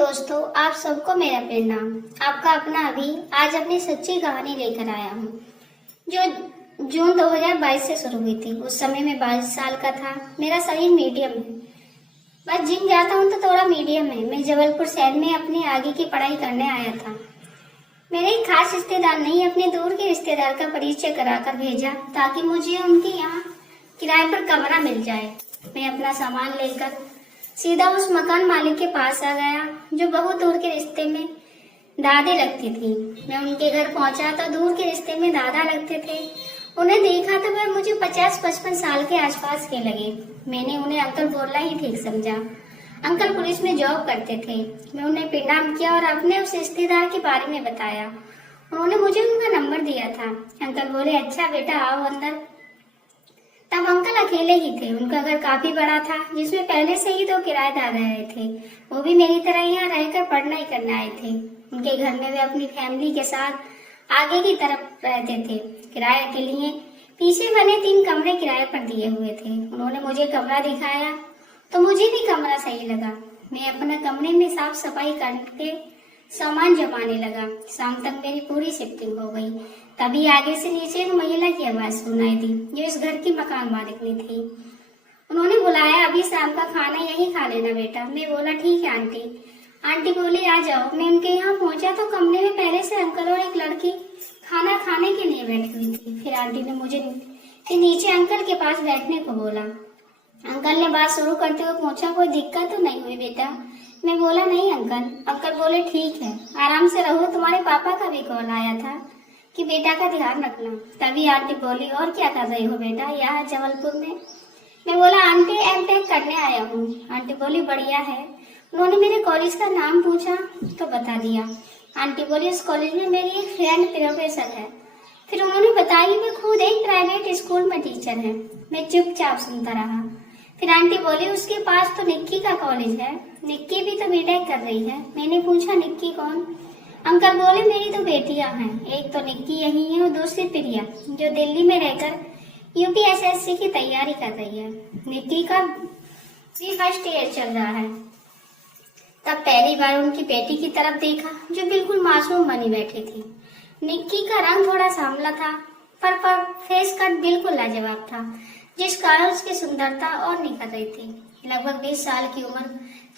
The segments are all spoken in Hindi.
दोस्तों, आप सबको मेरा प्रणाम। आपका अपना अभी आज अपनी सच्ची कहानी लेकर आया हूँ जो जून 2022 से शुरू हुई थी। उस समय मैं 22 साल का था। मेरा शरीर मीडियम है, बस जिम जाता हूँ तो थोड़ा मीडियम है। मैं जबलपुर शहर में अपनी आगे की पढ़ाई करने आया था। मेरे एक खास रिश्तेदार ने अपने दूर के रिश्तेदार का परिचय कराकर भेजा ताकि मुझे उनके यहाँ किराए पर कमरा मिल जाए। मैं अपना सामान लेकर सीधा उस मकान मालिक के पास आ गया जो बहुत दूर के रिश्ते में दादी लगती थी। मैं उनके घर पहुंचा तो दूर के रिश्ते में दादा लगते थे। उन्हें देखा तो वह मुझे 50-55 साल के आसपास के लगे। मैंने उन्हें अंकल बोलना ही ठीक समझा। अंकल पुलिस में जॉब करते थे। मैं उन्हें प्रणाम किया और अपने उस रिश्तेदार के बारे में बताया। उन्होंने मुझे उनका नंबर दिया था। अंकल बोले, अच्छा बेटा आओ अंदर। तब अंकल अकेले ही थे। उनका घर काफी बड़ा था जिसमें पहले से ही 2 किराएदार रहे थे। वो भी मेरी तरह यहाँ रहकर पढ़ाई करने आए थे। उनके घर में वे अपनी फैमिली के साथ आगे की तरफ रहते थे। किराए के लिए पीछे बने 3 कमरे किराए पर दिए हुए थे। उन्होंने मुझे कमरा दिखाया तो मुझे भी कमरा सही लगा। मैं अपना कमरे में साफ सफाई करके सामान जमाने लगा। शाम तक मेरी पूरी शिफ्टिंग हो गई। तभी आगे से नीचे एक महिला की आवाज सुनाई दी जो इस घर की मकान मालिकनी थी। उन्होंने बुलाया, अभी शाम का खाना यहीं खा लेना बेटा। मैं बोला, ठीक है आंटी। आंटी बोली, आ जाओ। मैं उनके यहाँ पहुंचा तो कमरे में पहले से अंकल और एक लड़की खाना खाने के लिए बैठी हुई थी। फिर आंटी ने मुझे नीचे अंकल के पास बैठने को बोला। अंकल ने बात शुरू करते हुए पूछा, कोई दिक्कत तो नहीं हुई बेटा? मैं बोला, नहीं अंकल। अंकल बोले, ठीक है, आराम से रहो। तुम्हारे पापा का भी कॉल आया था कि बेटा का ध्यान रखना। तभी आंटी बोली, और क्या कर रही हो बेटा यहाँ जबलपुर में? मैं बोला, आंटी एमटेक करने आया हूँ। आंटी बोली, बढ़िया है। उन्होंने मेरे कॉलेज का नाम पूछा तो बता दिया। आंटी बोली, उस कॉलेज में मेरी एक फ्रेंड प्रोफेसर है। फिर उन्होंने बताया मैं खुद एक प्राइवेट स्कूल में टीचर है। मैं चुपचाप सुनता रहा। फिर आंटी बोली, उसके पास तो निक्की का कॉलेज है। निक्की भी तो बीटेक कर रही है। मैंने पूछा, निक्की कौन? अंकल बोले, मेरी 2 बेटियां हैं। एक तो निक्की यही है और दूसरी प्रिया जो दिल्ली में रहकर यूपीएसएससी की तैयारी कर रही है। निक्की का भी फर्स्ट ईयर चल रहा है। तब पहली बार उनकी बेटी की तरफ देखा जो बिल्कुल मासूम बनी बैठी थी। निक्की का रंग थोड़ा सांवला था पर फेस कट बिल्कुल लाजवाब था जिस कारण उसकी सुंदरता और निखर रही थी। लगभग 20 साल की उम्र,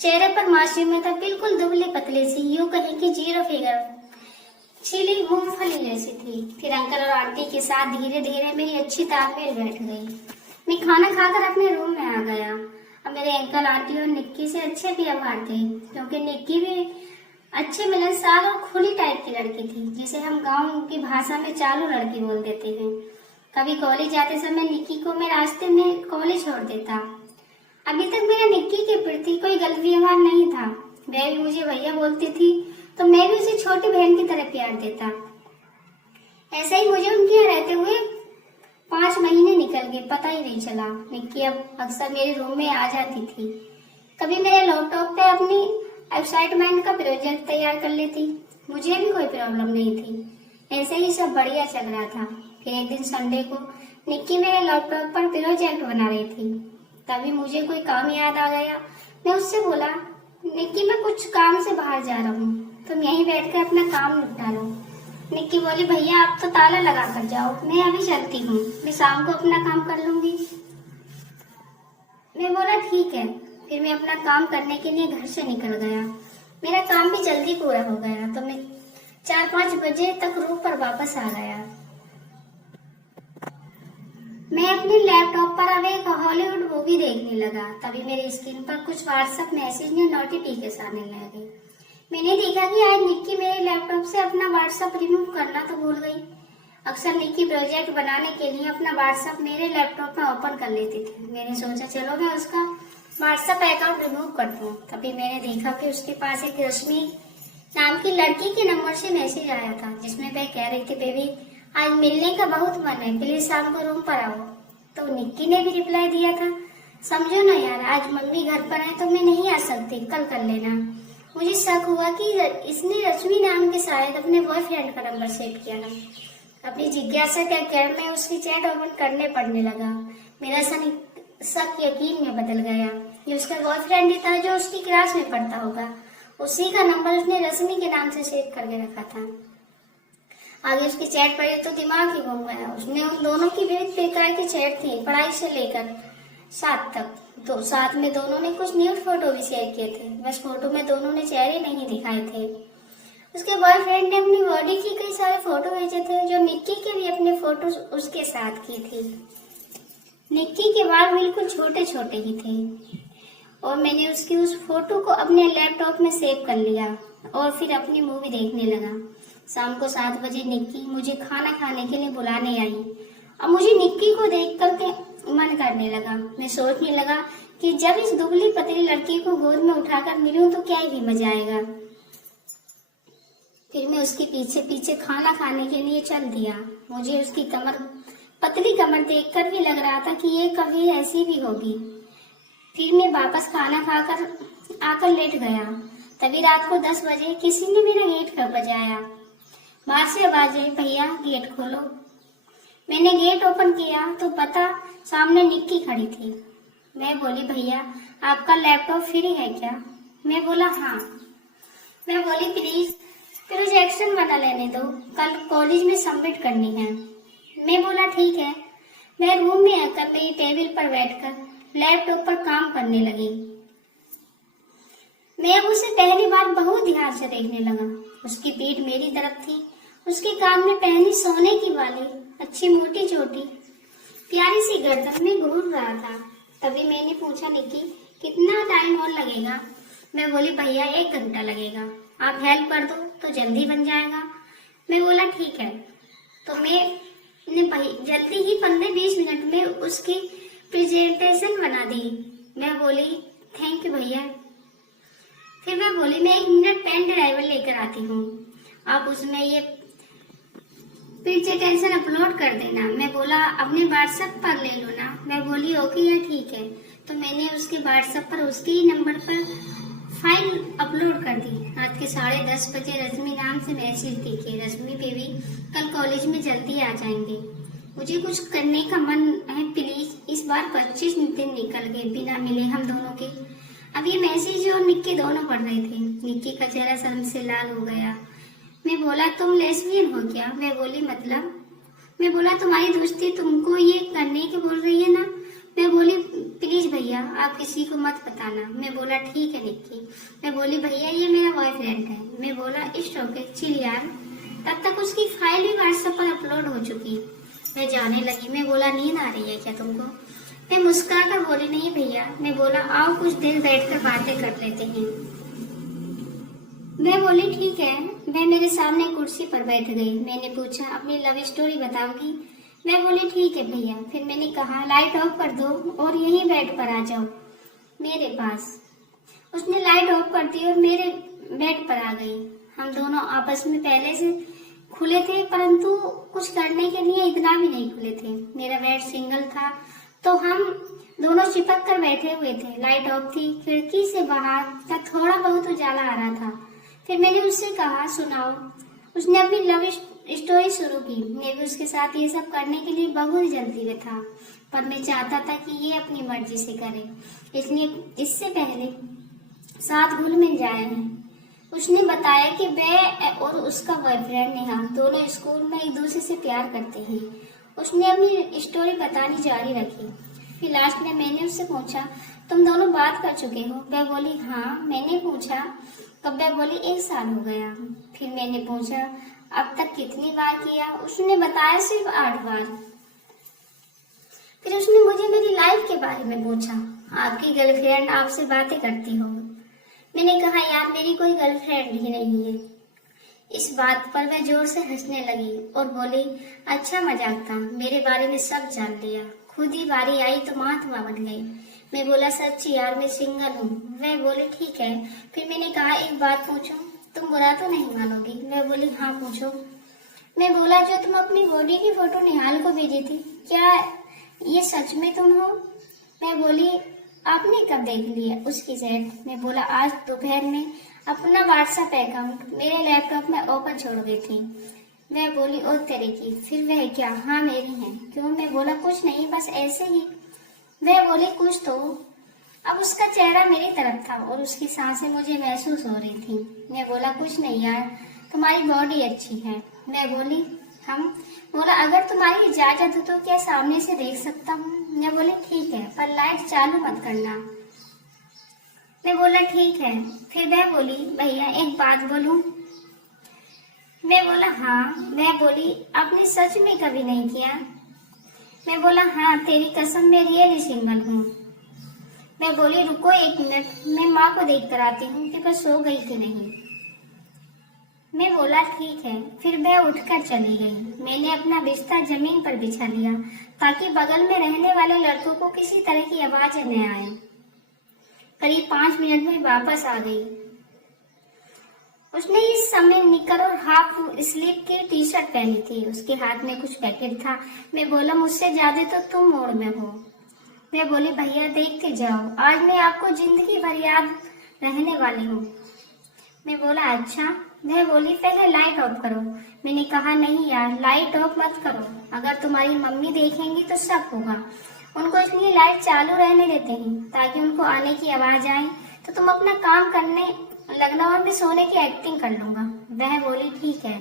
चेहरे पर मासूमियत, बिल्कुल दुबली पतली सी, यूं कहें कि 0 फिगर, छिली मूंगफली जैसी थी। फिर अंकल और आंटी के साथ धीरे धीरे मेरी अच्छी तालमेल बैठ गई। मैं खाना खाकर अपने रूम में आ गया। अब मेरे अंकल आंटी और निक्की से अच्छे व्यवहार थे क्योंकि निक्की भी अच्छे मिलनसार और खुली टाइप की लड़की थी जिसे हम गाँव की भाषा में चालू लड़की बोल देते हैं। कभी कॉलेज जाते समय निक्की को मैं रास्ते में कॉलेज छोड़ देता। अभी तक मेरा निक्की के प्रति कोई गलत व्यवहार नहीं था। वह भी मुझे भैया बोलती थी तो मैं भी उसे छोटी बहन की तरह प्यार देता। ऐसे ही मुझे उनके यहाँ रहते हुए 5 महीने निकल गए, पता ही नहीं चला। निक्की अब अक्सर मेरे रूम में आ जाती थी। कभी मेरे लैपटॉप पे अपनी असाइनमेंट का प्रोजेक्ट तैयार कर लेती। मुझे भी कोई प्रॉब्लम नहीं थी। ऐसे ही सब बढ़िया चल रहा था। फिर एक दिन संडे को निक्की मेरे लैपटॉप पर प्रोजेक्ट बना रही थी। तभी मुझे कोई काम याद आ गया। मैं उससे बोला, निक्की मैं कुछ काम से बाहर जा रहा हूँ, तुम यहीं बैठकर अपना काम निपटा लो। निक्की बोली, भैया आप तो ताला लगा कर जाओ, मैं अभी चलती हूँ, मैं शाम को अपना काम कर लूंगी। मैं बोला, ठीक है। फिर मैं अपना काम करने के लिए घर से निकल गया। मेरा काम भी जल्दी पूरा हो गया तो मैं 4-5 बजे तक रूम पर वापस आ गया। मैं अपने लैपटॉप पर अब एक हॉलीवुड मूवी देखने लगा। तभी मेरी स्क्रीन पर कुछ व्हाट्सएप मैसेज ने नोटिफिकेशन आने लगे। मैंने देखा कि आज निक्की मेरे लैपटॉप से अपना व्हाट्सएप रिमूव करना तो भूल गई। अक्सर निक्की प्रोजेक्ट बनाने के लिए अपना व्हाट्सएप मेरे लैपटॉप में ओपन कर लेती थी। मैंने सोचा चलो मैं उसका व्हाट्सएप अकाउंट रिमूव करती हूँ। तभी मैंने देखा कि उसके पास एक रश्मि नाम की लड़की के नंबर से मैसेज आया था जिसमें वह कह रही थी, बेबी आज मिलने का बहुत मन है, प्लीज शाम को रूम पर आओ। तो निक्की ने भी रिप्लाई दिया था, समझो ना यार, आज मम्मी घर पर है तो मैं नहीं आ सकती, कल कर लेना। मुझे शक हुआ कि इसने रश्मि नाम के शायद अपने बॉयफ्रेंड का नंबर सेव किया था। अपनी जिज्ञासा के कर मैं उसकी चैट ओपन करने पड़ने लगा। मेरा शक यकीन में बदल गया। ये उसका बॉयफ्रेंड ही था जो उसकी क्लास में पढ़ता होगा। उसी का नंबर उसने रश्मि के नाम से सेव करके रखा था। आगे उसकी चैट पढ़ी तो दिमाग ही घूम गया। उसने उन दोनों की विविध प्रकार की चैट थी, पढ़ाई से लेकर साथ तक। तो साथ में दोनों ने कुछ न्यूड फोटो भी शेयर किए थे, बस फोटो में दोनों ने चेहरे नहीं दिखाए थे। उसके बॉयफ्रेंड ने अपनी बॉडी की कई सारे फोटो भेजे थे, जो निक्की के भी अपने फोटो उसके साथ की थी। निक्की के बाल बिल्कुल छोटे छोटे ही थे और मैंने उसकी उस फोटो को अपने लैपटॉप में सेव कर लिया और फिर अपनी मूवी देखने लगा। शाम को 7 बजे निक्की मुझे खाना खाने के लिए बुलाने आई। अब मुझे निक्की को देख करके मन करने लगा। मैं सोचने लगा कि जब इस दुबली पतली लड़की को गोद में उठाकर मिलूं तो क्या ही मजा आएगा। फिर मैं उसके पीछे पीछे खाना खाने के लिए चल दिया। मुझे उसकी पतली कमर देखकर भी लग रहा था कि ये कभी ऐसी भी होगी। फिर मैं वापस खाना खाकर आकर लेट गया। तभी रात को 10 बजे किसी ने मेरा गेट कब बजाया। बाहर से आवाज आई, भैया गेट खोलो। मैंने गेट ओपन किया तो पता सामने निक्की खड़ी थी। मैं बोली, भैया आपका लैपटॉप फ्री है क्या? मैं बोला हाँ। मैं बोली, प्लीज प्रोजेक्शन बना लेने दो, कल कॉलेज में सबमिट करनी है। मैं बोला ठीक है। मैं रूम में आकर मेरी टेबल पर बैठकर लैपटॉप पर काम करने लगी। मैं अब उसे पहली बार बहुत ध्यान से देखने लगा। उसकी पीठ मेरी तरफ थी, उसके कान में पहनी सोने की वाली अच्छी मोटी चोटी प्यारी सी गर्दन में घूर रहा था। तभी मैंने पूछा, निक्की कितना टाइम और लगेगा? मैं बोली, भैया 1 घंटा लगेगा, आप हेल्प कर दो तो जल्दी बन जाएगा। मैं बोला ठीक है। तो मैंने जल्दी ही 15-20 मिनट में उसकी प्रेजेंटेशन बना दी। मैं बोली थैंक यू भैया। फिर मैं बोली, मैं 1 मिनट पेन ड्राइवर लेकर आती हूँ, आप उसमें ये प्रेजेंटेशन अपलोड कर देना। मैं बोला अपने व्हाट्सएप पर ले लो ना। मैं बोली ओके या ठीक है। तो मैंने उसके व्हाट्सएप पर उसके ही नंबर पर फाइल अपलोड कर दी। रात के 10:30 बजे रश्मि नाम से मैसेज दिखे, रश्मि बेबी कल कॉलेज में जल्दी आ जाएंगे, मुझे कुछ करने का मन है प्लीज। इस बार 25 दिन निकल गए बिना मिले हम दोनों के। अब ये मैसेज और निक्की दोनों पढ़ रहे थे। निक्की का चेहरा शर्म से लाल हो गया। मैं बोला तुम लेस्बियन हो क्या? मैं बोली मतलब? मैं बोला तुम्हारी दोस्ती तुमको ये करने की बोल रही है ना? मैं बोली प्लीज भैया आप किसी को मत बताना। मैं बोला ठीक है निक्की। मैं बोली भैया ये मेरा बॉयफ्रेंड है। मैं बोला इट्स ओके चिल यार। तब तक उसकी फाइल भी व्हाट्सएप पर अपलोड हो चुकी। मैं जाने लगी। मैं बोला नींद आ रही है क्या तुमको? मैं मुस्कुरा कर बोली नहीं भैया। मैं बोला आओ कुछ देर बैठकर बातें कर लेते हैं। मैं बोली ठीक है। मैं मेरे सामने कुर्सी पर बैठ गई। मैंने पूछा अपनी लव स्टोरी बताओगी? मैं बोली ठीक है भैया। फिर मैंने कहा लाइट ऑफ कर दो और यहीं बेड पर आ जाओ मेरे पास। उसने लाइट ऑफ कर दी और मेरे बेड पर आ गई। हम दोनों आपस में पहले से खुले थे, परंतु कुछ करने के लिए इतना भी नहीं खुले थे। मेरा बेड सिंगल था तो हम दोनों चिपक कर बैठे हुए थे। लाइट ऑफ थी, खिड़की से बाहर तक थोड़ा बहुत उजाला आ रहा था। फिर मैंने उससे कहा सुनाओ। उसने अपनी लव स्टोरी शुरू की। मैं भी उसके साथ ये सब करने के लिए बहुत जल्दी में था, पर मैं चाहता था कि ये अपनी मर्जी से करे, इसलिए इससे पहले साथ घुल मिल जाए हैं। उसने बताया कि वह और उसका बॉयफ्रेंड नेहा दोनों स्कूल में एक दूसरे से प्यार करते हैं। उसने अपनी स्टोरी बतानी जारी रखी। फिर लास्ट में मैंने उससे पूछा तुम दोनों बात कर चुके हो? वह बोली हाँ। मैंने पूछा कब? वह बोली 1 साल हो गया। फिर मैंने पूछा अब तक कितनी बार किया? उसने बताया सिर्फ 8 बार। फिर उसने मुझे मेरी लाइफ के बारे में पूछा। आपकी गर्लफ्रेंड आपसे बातें करती हो? मैंने कहा यार मेरी कोई गर्लफ्रेंड ही नहीं है। इस बात पर वह जोर से हंसने लगी और बोली अच्छा मजाक था, मेरे बारे में सब जान लिया, खुद ही बारी आई तो महात्मा बन गई। मैं बोला सच यार मैं सिंगल हूँ। वह बोले ठीक है। फिर मैंने कहा एक बात पूछूं, तुम बुरा तो नहीं मानोगी? मैं बोली हाँ पूछो। मैं बोला जो तुम अपनी बॉडी की फोटो निहाल को भेजी थी, क्या ये सच में तुम हो? मैं बोली आपने कब देख लिया उसकी चैट? मैं बोला आज दोपहर में अपना व्हाट्सएप अकाउंट मेरे लैपटॉप में ओपन छोड़ गई थी। वह बोली ओ तेरे की। फिर वह क्या? हाँ मेरी है। क्यों? मैं बोला कुछ नहीं बस ऐसे ही। वह बोली कुछ तो। अब उसका चेहरा मेरी तरफ था और उसकी सांसें मुझे महसूस हो रही थी। मैं बोला, कुछ नहीं यार, तुम्हारी बॉडी अच्छी है। मैं बोली, हम बोला, अगर तुम्हारी इजाजत हो तो क्या सामने से देख सकता हूँ? मैं बोली, ठीक है, पर लाइट चालू मत करना। मैं बोला, ठीक है। फिर वह बोली, भैया एक बात बोलूं? मैं बोला, हाँ। वह बोली, आपने सच में कभी नहीं किया? मैं बोला, हाँ, तेरी कसम, मैं रियली सिंगल हूँ। मैं बोली, रुको एक मिनट, मैं माँ को देख कर आती हूँ कि वह सो गई कि नहीं। मैं बोला, ठीक है। फिर वह उठकर चली गई। मैंने अपना बिस्तर जमीन पर बिछा लिया ताकि बगल में रहने वाले लड़कों को किसी तरह की आवाज न आए। करीब 5 मिनट में वापस आ गई। उसने इस समय निकर और हाफ स्लीव की टी शर्ट पहनी थी। उसके हाथ में कुछ पैकेट था। मैं बोला, मुझसे ज्यादा तो तुम मूड में हो। मैं बोली, भैया देखते जाओ, आज मैं आपको जिंदगी भर याद रहने वाली हूँ। मैं बोला, अच्छा। वह बोली, पहले लाइट ऑफ करो। मैंने कहा, नहीं यार, लाइट ऑफ मत करो, अगर तुम्हारी मम्मी देखेंगी तो शक होगा। उनको इसलिए लाइट चालू रहने देते हैं ताकि उनको आने की आवाज आए तो तुम अपना काम करने लगना और मैं सोने की एक्टिंग कर लूंगा। वह बोली, ठीक है।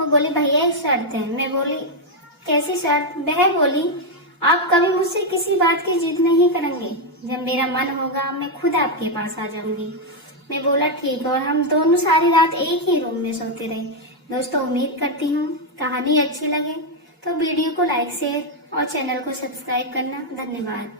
वो बोली, भैया एक शर्त है। मैं बोली, कैसी शर्त? वह बोली, आप कभी मुझसे किसी बात की जिद नहीं करेंगे। जब मेरा मन होगा मैं खुद आपके पास आ जाऊंगी। मैं बोला, ठीक। और हम दोनों सारी रात एक ही रूम में सोते रहे। दोस्तों, उम्मीद करती हूँ कहानी अच्छी लगे तो वीडियो को लाइक, शेयर और चैनल को सब्सक्राइब करना। धन्यवाद।